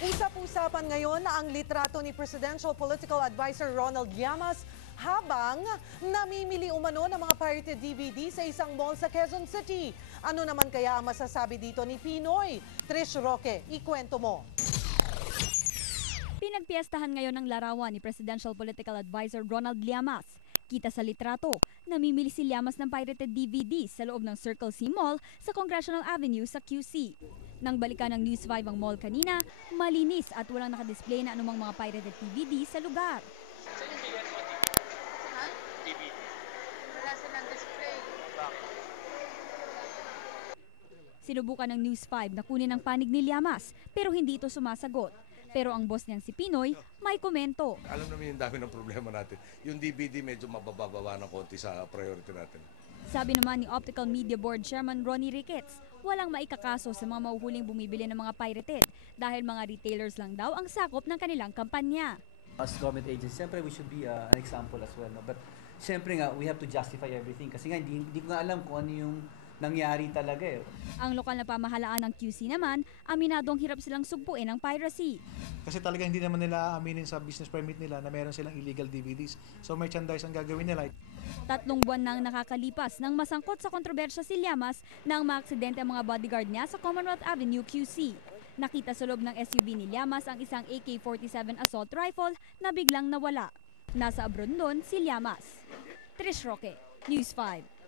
Usap-usapan ngayon ang litrato ni Presidential Political Advisor Ronald Llamas habang namimili umano ng mga pirated DVD sa isang mall sa Quezon City. Ano naman kaya ang masasabi dito ni Pinoy? Trish Roque, ikwento mo. Pinagpiestahan ngayon ang larawan ni Presidential Political Advisor Ronald Llamas. Kita sa litrato, namimili si Llamas ng pirated DVD sa loob ng Circle C Mall sa Congressional Avenue sa QC. Nang balikan ng News 5 ang mall kanina, malinis at walang nakadisplay na anumang mga pirated DVD sa lugar. DVD. Wala silang display. Sinubukan ng News 5 na kunin ang panig ni Llamas pero hindi ito sumasagot. Pero ang boss niyang si Pinoy may komento. Alam naman yung dami ng problema natin. Yung DVD medyo mabababa ng konti sa priority natin. Sabi naman ni Optical Media Board Chairman Ronnie Ricketts, walang maikakaso sa mga mahuhuling bumibili ng mga pirated dahil mga retailers lang daw ang sakop ng kanilang kampanya. As government agents, siyempre we should be an example as well. No? But siyempre nga, we have to justify everything. Kasi nga, hindi ko nga alam kung ano yung nangyari talaga eh. Ang lokal na pamahalaan ng QC naman, aminadong hirap silang sugpuin ng piracy. Kasi talaga hindi naman nila aminin sa business permit nila na meron silang illegal DVDs. So merchandise ang gagawin nila. 3 buwan nang nakakalipas nang masangkot sa kontrobersya si Llamas nang maaksidente ang mga bodyguard niya sa Commonwealth Avenue, QC. Nakita sa loob ng SUV ni Llamas ang isang AK-47 assault rifle na biglang nawala. Nasa abroad nun si Llamas. Trish Roque, News 5.